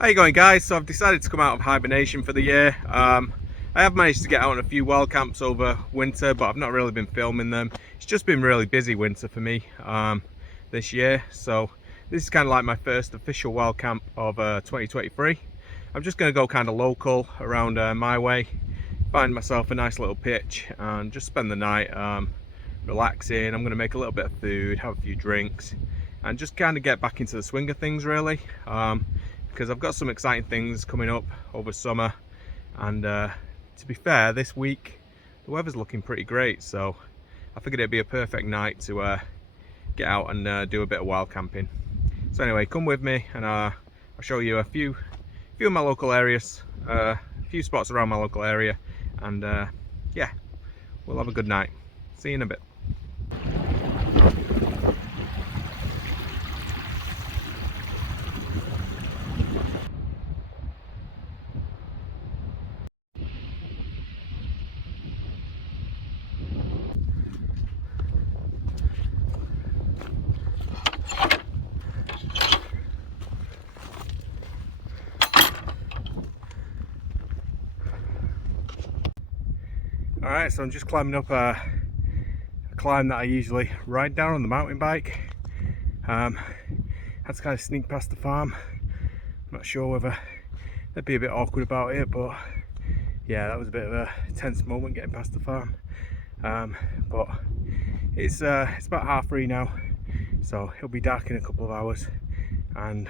How you going, guys? So I've decided to come out of hibernation for the year. I have managed to get out on a few wild camps over winter, but I've not really been filming them. It's just been really busy winter for me this year. So this is kind of like my first official wild camp of 2023. I'm just going to go kind of local around my way, find myself a nice little pitch and just spend the night relaxing. I'm going to make a little bit of food, have a few drinks and just kind of get back into the swing of things really. Because I've got some exciting things coming up over summer, and to be fair, this week the weather's looking pretty great, so I figured it'd be a perfect night to get out and do a bit of wild camping. So anyway, come with me and I'll show you a few of my local areas, a few spots around my local area, and yeah, we'll have a good night. See you in a bit. Alright, so I'm just climbing up a climb that I usually ride down on the mountain bike. Had to kind of sneak past the farm. I'm not sure whether they'd be a bit awkward about it, but yeah, that was a bit of a tense moment getting past the farm. But it's about 3:30 now, so it'll be dark in a couple of hours and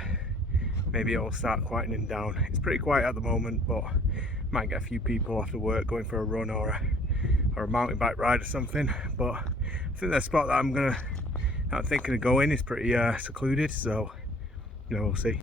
maybe it'll start quietening down. It's pretty quiet at the moment, but might get a few people after work going for a run or a mountain bike ride or something. But I think the spot that I'm thinking of going is pretty secluded, so you know, we'll see.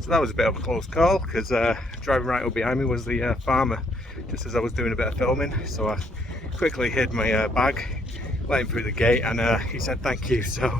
So that was a bit of a close call, because driving right up behind me was the farmer just as I was doing a bit of filming, so I quickly hid my bag, let him through the gate, and he said thank you. So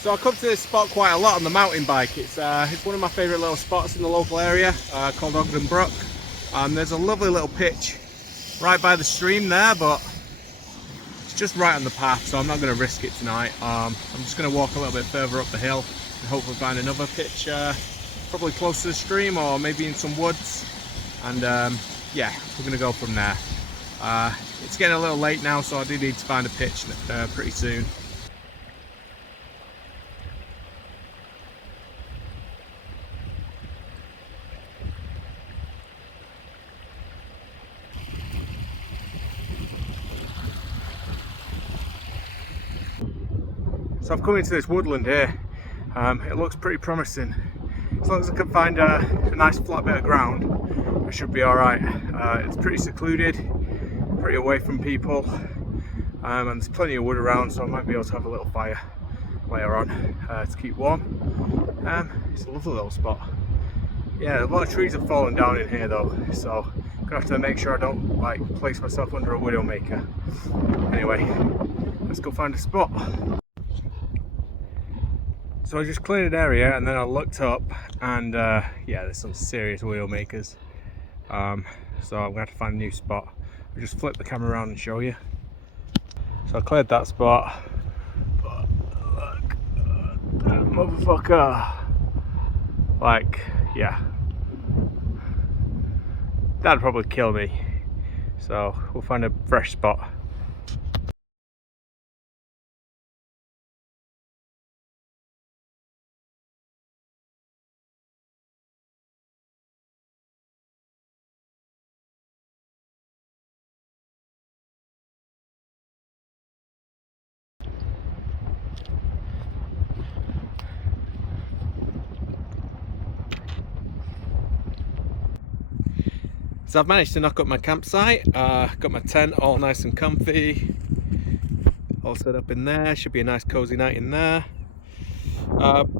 So I come to this spot quite a lot on the mountain bike. It's one of my favourite little spots in the local area called Ogden Brook. There's a lovely little pitch right by the stream there, but it's just right on the path, so I'm not going to risk it tonight. I'm just going to walk a little bit further up the hill and hopefully find another pitch, probably close to the stream or maybe in some woods. And yeah, we're going to go from there. It's getting a little late now, so I do need to find a pitch pretty soon. So I've come into this woodland here. It looks pretty promising. As long as I can find a nice flat bit of ground, I should be alright. It's pretty secluded, pretty away from people, and there's plenty of wood around, so I might be able to have a little fire later on to keep warm. It's a lovely little spot. Yeah, a lot of trees have fallen down in here though, so I'm gonna have to make sure I don't like place myself under a widowmaker. Anyway, let's go find a spot. So I just cleared an area and then I looked up and yeah, there's some serious wheel makers. So I'm gonna have to find a new spot. I'll just flip the camera around and show you. So I cleared that spot, but look, that motherfucker, like, yeah, that'd probably kill me. So we'll find a fresh spot. So I've managed to knock up my campsite, got my tent all nice and comfy, all set up in there. Should be a nice cozy night in there.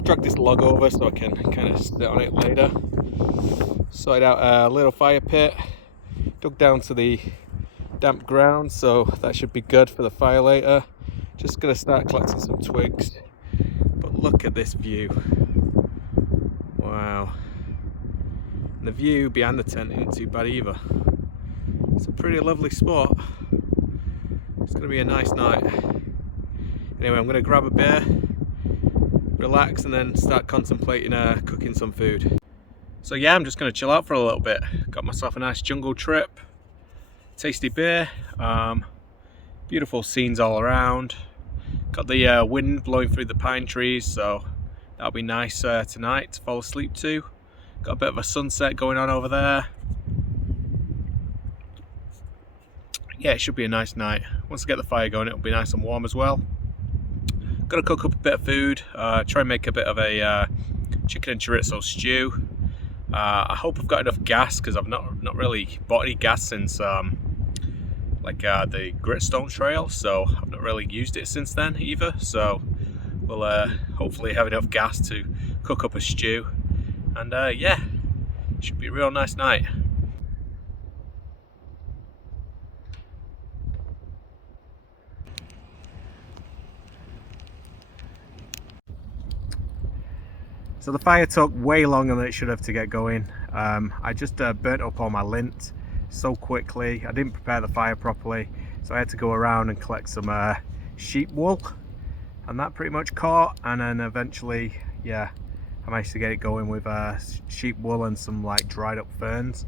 Dragged this log over so I can kind of sit on it later. Sorted out a little fire pit, dug down to the damp ground, so that should be good for the fire later. Just gonna start collecting some twigs, but look at this view. Wow. And the view behind the tent isn't too bad either. It's a pretty lovely spot. It's gonna be a nice night. Anyway, I'm gonna grab a beer, relax, and then start contemplating cooking some food. So yeah, I'm just gonna chill out for a little bit. Got myself a nice jungle trip, tasty beer, beautiful scenes all around. Got the wind blowing through the pine trees, so that'll be nice tonight to fall asleep to. Got a bit of a sunset going on over there. Yeah, it should be a nice night. Once I get the fire going, it'll be nice and warm as well. Gonna cook up a bit of food, try and make a bit of a chicken and chorizo stew. I hope I've got enough gas, because I've not really bought any gas since the Gritstone Trail, so I've not really used it since then either. So we'll hopefully have enough gas to cook up a stew, and yeah, it should be a real nice night. So the fire took way longer than it should have to get going. I just burnt up all my lint so quickly. I didn't prepare the fire properly, so I had to go around and collect some sheep wool, and that pretty much caught. And then eventually, yeah, I managed to get it going with sheep wool and some like dried up ferns.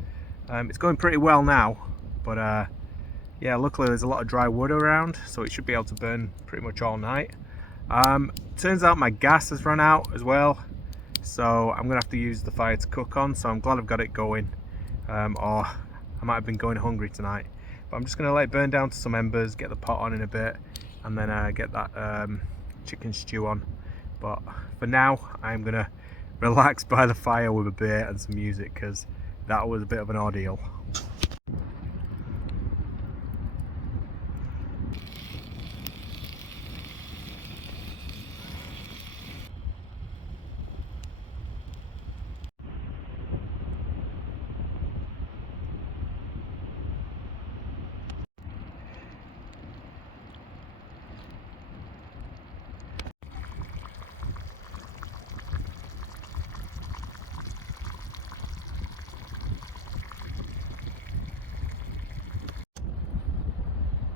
It's going pretty well now, but yeah, luckily there's a lot of dry wood around, so it should be able to burn pretty much all night. Turns out my gas has run out as well, so I'm gonna have to use the fire to cook on. So I'm glad I've got it going, or I might have been going hungry tonight. But I'm just gonna let it burn down to some embers, get the pot on in a bit, and then get that chicken stew on. But for now, I'm gonna relax by the fire with a beer and some music, because that was a bit of an ordeal.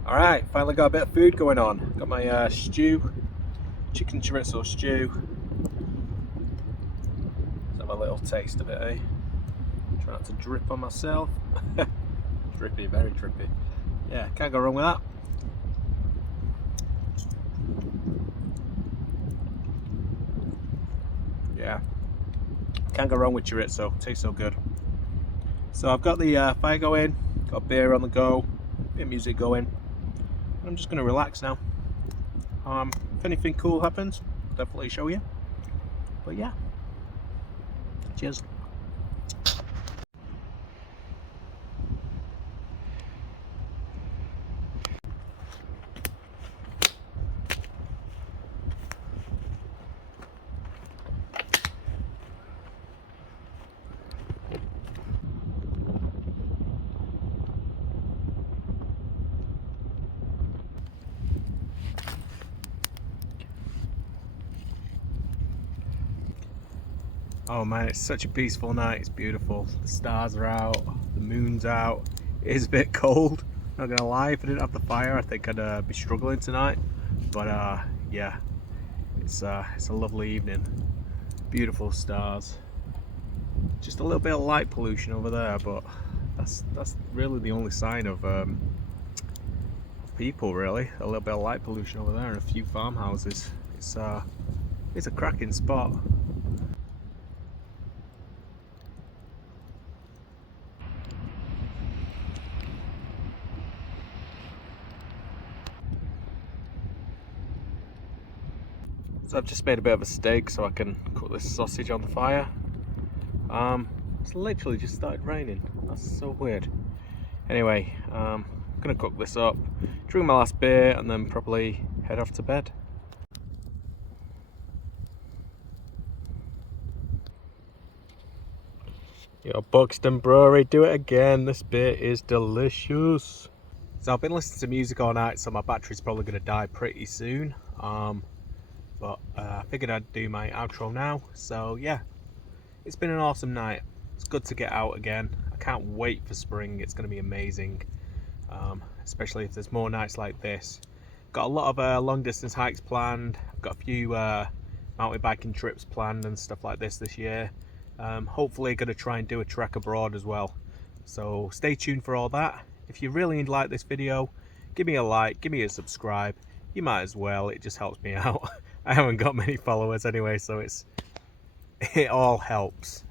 Alright, finally got a bit of food going on. Got my stew, chicken chorizo stew. Let's have a little taste of it, eh? Try not to drip on myself. Drippy, very drippy. Yeah, can't go wrong with that. Yeah, can't go wrong with chorizo, tastes so good. So I've got the fire going, got beer on the go, bit of music going. I'm just going to relax now. If anything cool happens, I'll definitely show you. But yeah, cheers. Oh man, it's such a peaceful night. It's beautiful. The stars are out, the moon's out. It is a bit cold, not gonna lie. If I didn't have the fire, I think I'd be struggling tonight. But yeah, it's a lovely evening. Beautiful stars. Just a little bit of light pollution over there, but that's really the only sign of people, really. A little bit of light pollution over there and a few farmhouses. It's a cracking spot. So I've just made a bit of a steak so I can cook this sausage on the fire. It's literally just started raining. That's so weird. Anyway, I'm gonna cook this up, drink my last beer, and then probably head off to bed. Yo, Buxton Brewery, do it again. This beer is delicious. So I've been listening to music all night, so my battery's probably gonna die pretty soon. But I figured I'd do my outro now. So yeah, it's been an awesome night. It's good to get out again. I can't wait for spring. It's gonna be amazing, especially if there's more nights like this. Got a lot of long distance hikes planned. I've got a few mountain biking trips planned and stuff like this year. Hopefully going to try and do a trek abroad as well. So stay tuned for all that. If you really like this video, give me a like, give me a subscribe. You might as well, it just helps me out. I haven't got many followers anyway, so it all helps.